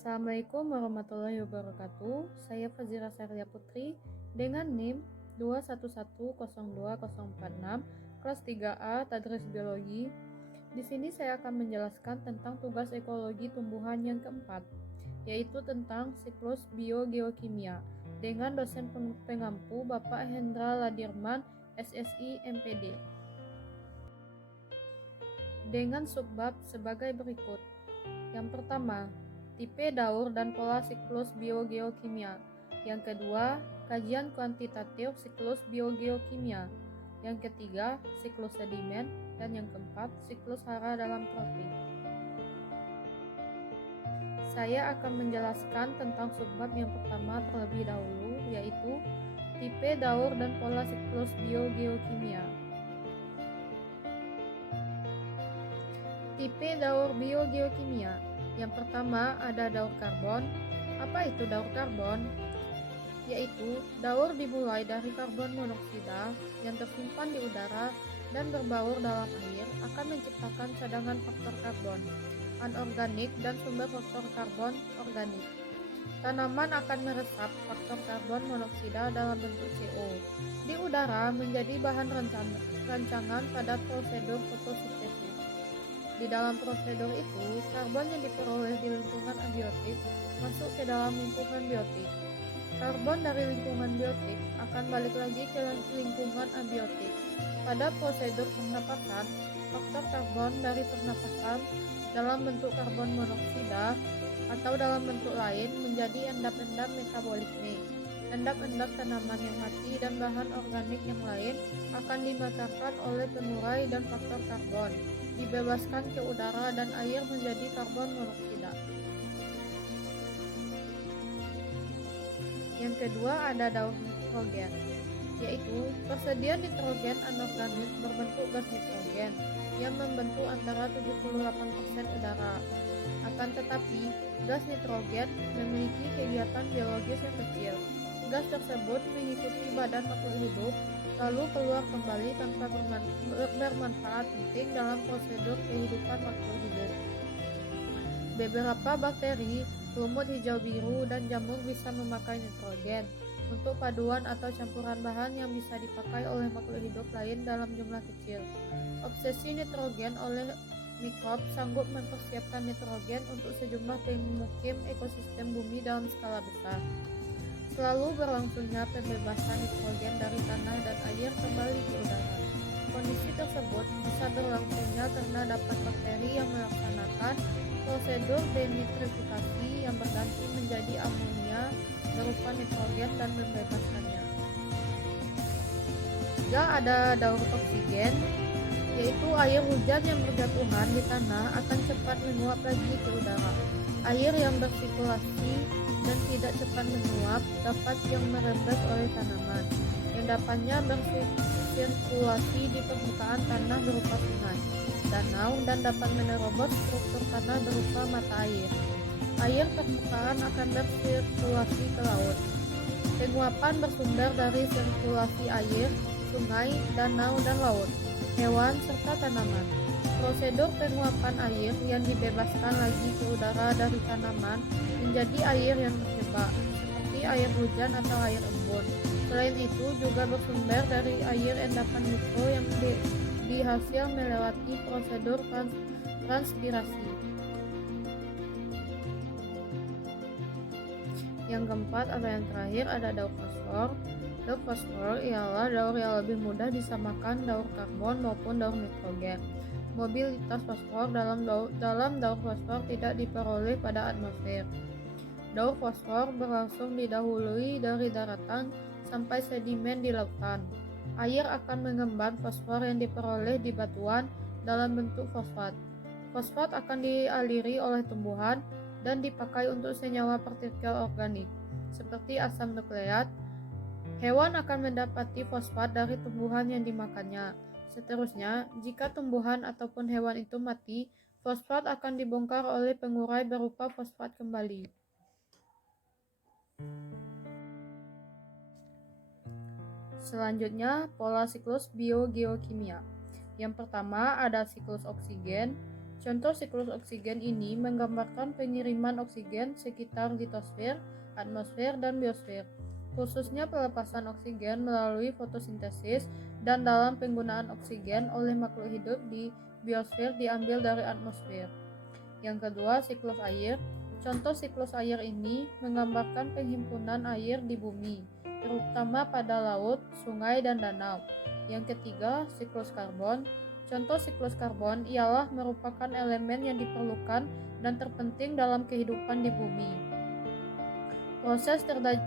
Assalamualaikum warahmatullahi wabarakatuh. Saya Fazira Sarya Putri dengan NIM 211020046 kelas 3A Tadris Biologi. Di sini saya akan menjelaskan tentang tugas ekologi tumbuhan yang keempat, yaitu tentang siklus biogeokimia dengan dosen pengampu Bapak Hendra Ladirman, SSI MPD. Dengan subbab sebagai berikut. Yang pertama, tipe daur dan pola siklus biogeokimia. Yang kedua, kajian kuantitatif siklus biogeokimia. Yang ketiga, siklus sedimen. Dan yang keempat, siklus hara dalam trofik. Saya akan menjelaskan tentang subbab yang pertama terlebih dahulu, yaitu tipe daur dan pola siklus biogeokimia. Tipe daur biogeokimia. Yang pertama ada daur karbon. Apa itu daur karbon? Yaitu daur dimulai dari karbon monoksida yang tersimpan di udara dan berbaur dalam air akan menciptakan cadangan faktor karbon anorganik dan sumber faktor karbon organik. Tanaman akan meresap faktor karbon monoksida dalam bentuk CO di udara menjadi bahan rancangan pada prosedur fotosintesis. Di dalam prosedur itu, karbon yang diperoleh di lingkungan abiotik masuk ke dalam lingkungan biotik. Karbon dari lingkungan biotik akan balik lagi ke lingkungan abiotik. Pada prosedur pernapasan, faktor karbon dari pernapasan dalam bentuk karbon monoksida atau dalam bentuk lain menjadi endap-endap metabolisme. Endap-endap tanaman yang mati dan bahan organik yang lain akan dimekarkan oleh pengurai dan faktor karbon, dibebaskan ke udara dan air menjadi karbon monoksida. Yang kedua ada daur nitrogen, yaitu persediaan nitrogen anorganik berbentuk gas nitrogen yang membentuk antara 78% udara. Akan tetapi, gas nitrogen memiliki kegiatan biologis yang kecil. Gas tersebut mengikuti badan makhluk hidup lalu keluar kembali tanpa bermanfaat penting dalam prosedur kehidupan makhluk hidup. Beberapa bakteri, lumut hijau biru, dan jamur bisa memakai nitrogen untuk paduan atau campuran bahan yang bisa dipakai oleh makhluk hidup lain dalam jumlah kecil. Obsesi nitrogen oleh mikrob sanggup mempersiapkan nitrogen untuk sejumlah pemukim ekosistem bumi dalam skala besar. Selalu berlangsungnya pembebasan nitrogen dari tanah dan air kembali ke udara. Kondisi tersebut bisa berlangsungnya karena dapat bakteri yang melaksanakan prosedur denitrifikasi yang berganti menjadi amonia berupa nitrogen dan membebaskannya. Juga ada daur oksigen, yaitu air hujan yang berjatuhan di tanah akan cepat menguap lagi ke udara. Air yang bersirkulasi dan tidak cepat menguap dapat yang merembes oleh tanaman. Endapannya bersirkulasi di permukaan tanah berupa sungai, danau, dan dapat menerobos struktur tanah berupa mata air. Air permukaan akan bersirkulasi ke laut. Penguapan bersumber dari sirkulasi air, sungai, danau, dan laut, hewan, serta tanaman. Prosedur penguapan air yang dibebaskan lagi ke udara dari tanaman menjadi air yang terjebak, seperti air hujan atau air embun. Selain itu juga bersumber dari air endapan mikro yang dihasil melewati prosedur transpirasi. Yang keempat atau yang terakhir ada daur fosfor. Daur fosfor ialah daur yang lebih mudah disamakan daur karbon maupun daur nitrogen. Mobilitas fosfor dalam daur fosfor tidak diperoleh pada atmosfer. Daur fosfor berlangsung didahului dari daratan sampai sedimen di lautan. Air akan mengemban fosfor yang diperoleh di batuan dalam bentuk fosfat. Fosfat akan dialiri oleh tumbuhan dan dipakai untuk senyawa partikel organik, seperti asam nukleat. Hewan akan mendapati fosfat dari tumbuhan yang dimakannya. Seterusnya, jika tumbuhan ataupun hewan itu mati, fosfat akan dibongkar oleh pengurai berupa fosfat kembali. Selanjutnya, pola siklus biogeokimia. Yang pertama ada siklus oksigen. Contoh siklus oksigen ini menggambarkan pengiriman oksigen sekitar litosfer, atmosfer, dan biosfer, khususnya pelepasan oksigen melalui fotosintesis dan dalam penggunaan oksigen oleh makhluk hidup di biosfer diambil dari atmosfer. Yang kedua, siklus air. Contoh siklus air ini menggambarkan penghimpunan air di bumi, terutama pada laut, sungai, dan danau. Yang ketiga, siklus karbon. Contoh siklus karbon ialah merupakan elemen yang diperlukan dan terpenting dalam kehidupan di bumi. Proses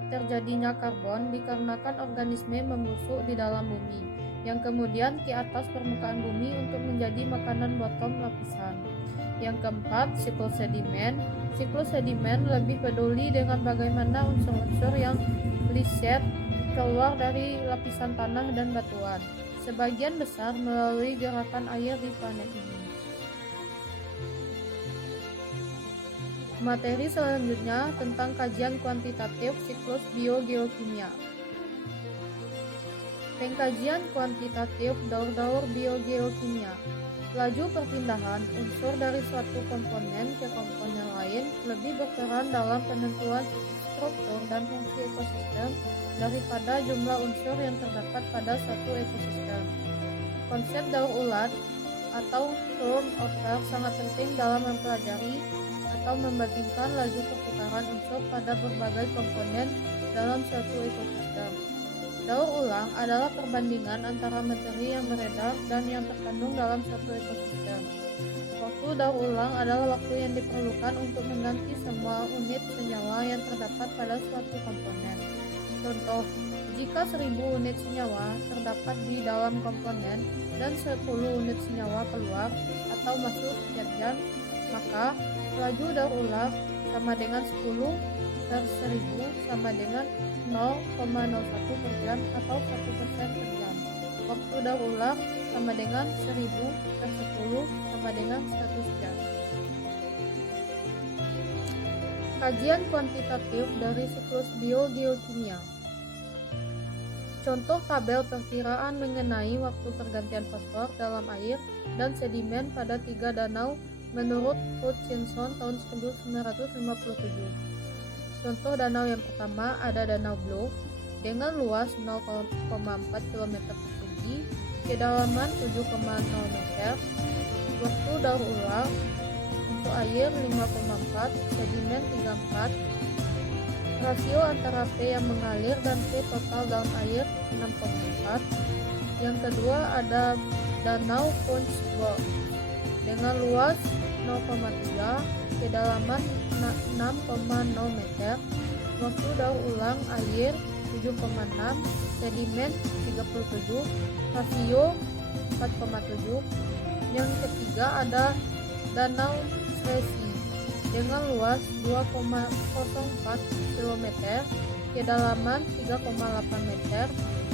terjadinya karbon dikarenakan organisme membusuk di dalam bumi, yang kemudian ke atas permukaan bumi untuk menjadi makanan bottom lapisan. Yang keempat, siklus sedimen. Siklus sedimen lebih peduli dengan bagaimana unsur-unsur yang liset keluar dari lapisan tanah dan batuan, sebagian besar melalui gerakan air di planet ini. Materi selanjutnya tentang kajian kuantitatif siklus biogeokimia. Pengkajian kuantitatif daur-daur biogeokimia. Laju perpindahan unsur dari suatu komponen ke komponen lain lebih berperan dalam penentuan struktur dan fungsi ekosistem daripada jumlah unsur yang terdapat pada suatu ekosistem. Konsep daur ulang atau turnover sangat penting dalam mempelajari atau membandingkan laju perputaran unsur pada berbagai komponen dalam suatu ekosistem. Daur ulang adalah perbandingan antara materi yang beredar dan yang terkandung dalam suatu ekosistem. Waktu daur ulang adalah waktu yang diperlukan untuk mengganti semua unit senyawa yang terdapat pada suatu komponen. Contoh, jika 1000 unit senyawa terdapat di dalam komponen dan 10 unit senyawa keluar atau masuk setiap jam, maka laju daur ulang sama dengan 10/1000 sama dengan 0,01 per jam atau 1% per jam. Waktu daur ulang sama dengan 1000/10 sama dengan 100 jam. Kajian kuantitatif dari siklus biogeokimia. Contoh tabel perkiraan mengenai waktu pergantian fosfor dalam air dan sedimen pada 3 danau menurut Hutchinson tahun 1957. Contoh danau yang pertama ada Danau Blue dengan luas 0,4 km persegi, kedalaman 7,0 meter. Waktu daur ulang untuk air 5,4, sedimen 3,4. Rasio antara P yang mengalir dan P total dalam air 6,4. Yang kedua ada Danau Funchal dengan luas 0,3, kedalaman 6,0 meter. Waktu daur ulang air 7,6, sedimen 37, rasio 4,7. Yang ketiga ada Danau Stresi dengan luas 2,04 km, kedalaman 3,8 meter.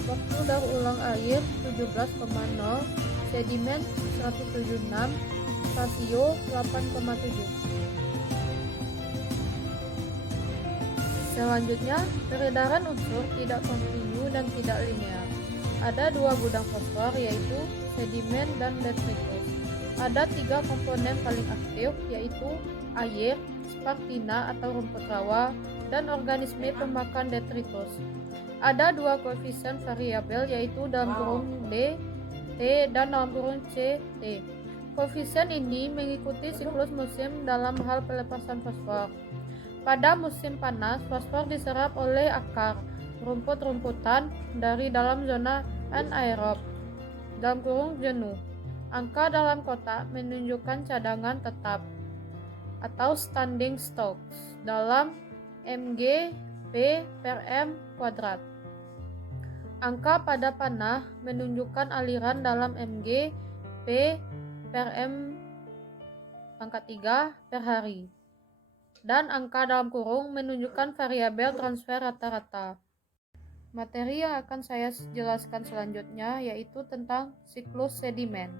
Waktu daur ulang air 17,0, sedimen 176, rasio 8,7. Selanjutnya, peredaran unsur tidak kontinu dan tidak linear. Ada 2 gudang fosfor yaitu sedimen dan detritus. Ada 3 komponen paling aktif yaitu air, sphagnum atau rumput rawa, dan organisme pemakan detritus. Ada 2 koefisien variabel yaitu dalam kurung D, T, dan dalam kurung C, T. Koefisien ini mengikuti siklus musim dalam hal pelepasan fosfor. Pada musim panas, fosfor diserap oleh akar rumput-rumputan dari dalam zona anaerob dalam kurung jenuh. Angka dalam kotak menunjukkan cadangan tetap atau standing stocks dalam mg p per m kuadrat. Angka pada panah menunjukkan aliran dalam mg p per m pangkat 3 per hari. Dan angka dalam kurung menunjukkan variabel transfer rata-rata. Materi yang akan saya jelaskan selanjutnya yaitu tentang siklus sedimen.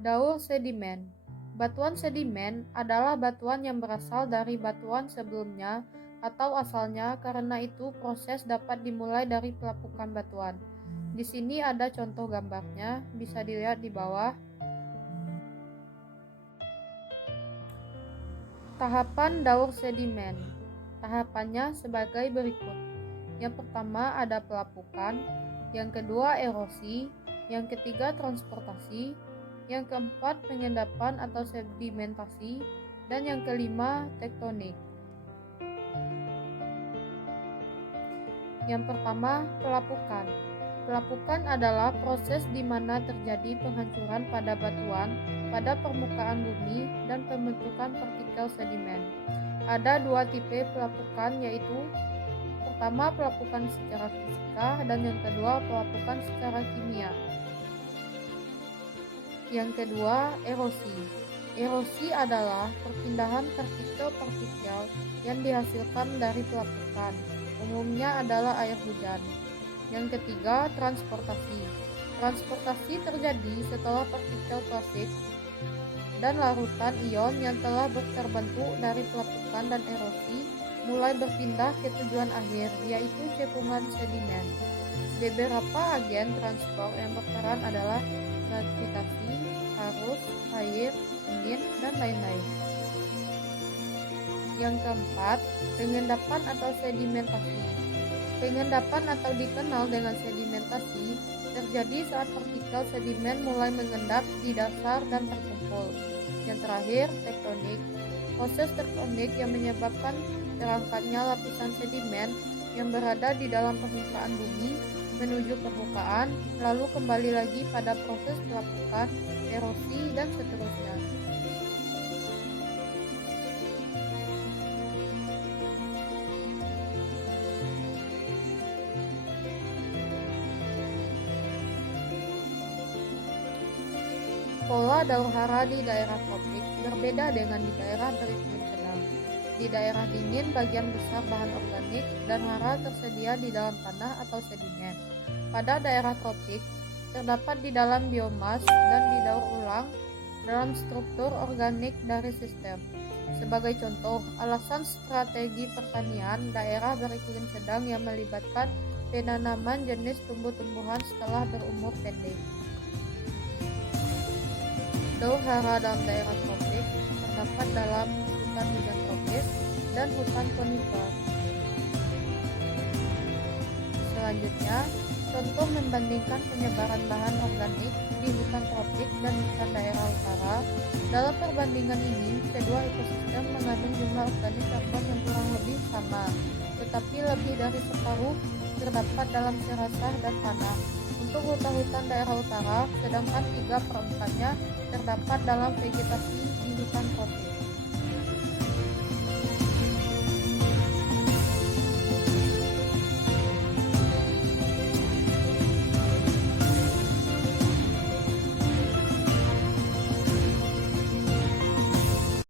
Daur sedimen. Batuan sedimen adalah batuan yang berasal dari batuan sebelumnya atau asalnya, karena itu proses dapat dimulai dari pelapukan batuan. Di sini ada contoh gambarnya, bisa dilihat di bawah. Tahapan daur sedimen. Tahapannya sebagai berikut. Yang pertama ada pelapukan, yang kedua erosi, yang ketiga transportasi, yang keempat pengendapan atau sedimentasi, dan yang kelima tektonik. Yang pertama, pelapukan. Pelapukan adalah proses di mana terjadi penghancuran pada batuan pada permukaan bumi dan pembentukan partikel sedimen. Ada dua tipe pelapukan, yaitu pertama pelapukan secara fisika dan yang kedua pelapukan secara kimia. Yang kedua, erosi. Erosi adalah perpindahan partikel-partikel yang dihasilkan dari pelapukan. Umumnya adalah air hujan. Yang ketiga, transportasi. Transportasi terjadi setelah partikel plastik dan larutan ion yang telah terbentuk dari pelapukan dan erosi mulai berpindah ke tujuan akhir, yaitu cekungan sedimen. Beberapa agen transport yang berperan adalah gravitasi, arus, air, angin, dan lain-lain. Yang keempat, pengendapan atau sedimentasi. Pengendapan atau dikenal dengan sedimentasi terjadi saat partikel sedimen mulai mengendap di dasar dan terkumpul. Yang terakhir, tektonik. Proses tektonik yang menyebabkan terangkatnya lapisan sedimen yang berada di dalam permukaan bumi menuju permukaan, lalu kembali lagi pada proses pelapukan, erosi, dan seterusnya. Pola daur hara di daerah tropik berbeda dengan di daerah beriklim sedang. Di daerah dingin, bagian besar bahan organik dan hara tersedia di dalam tanah atau sedimen. Pada daerah tropik, terdapat di dalam biomas dan didaur ulang dalam struktur organik dari sistem. Sebagai contoh, alasan strategi pertanian daerah beriklim sedang yang melibatkan penanaman jenis tumbuh-tumbuhan setelah berumur pendek. Daur hara dalam daerah tropik terdapat dalam hutan hujan tropis dan hutan konifer. Selanjutnya, contoh membandingkan penyebaran bahan organik di hutan tropik dan hutan daerah utara. Dalam perbandingan ini, kedua ekosistem mengandung jumlah organik karbon yang kurang lebih sama, tetapi lebih dari separuh terdapat dalam serasah dan tanah. Untuk hutan-hutan daerah utara, sedangkan 3/4-nya terdapat dalam vegetasi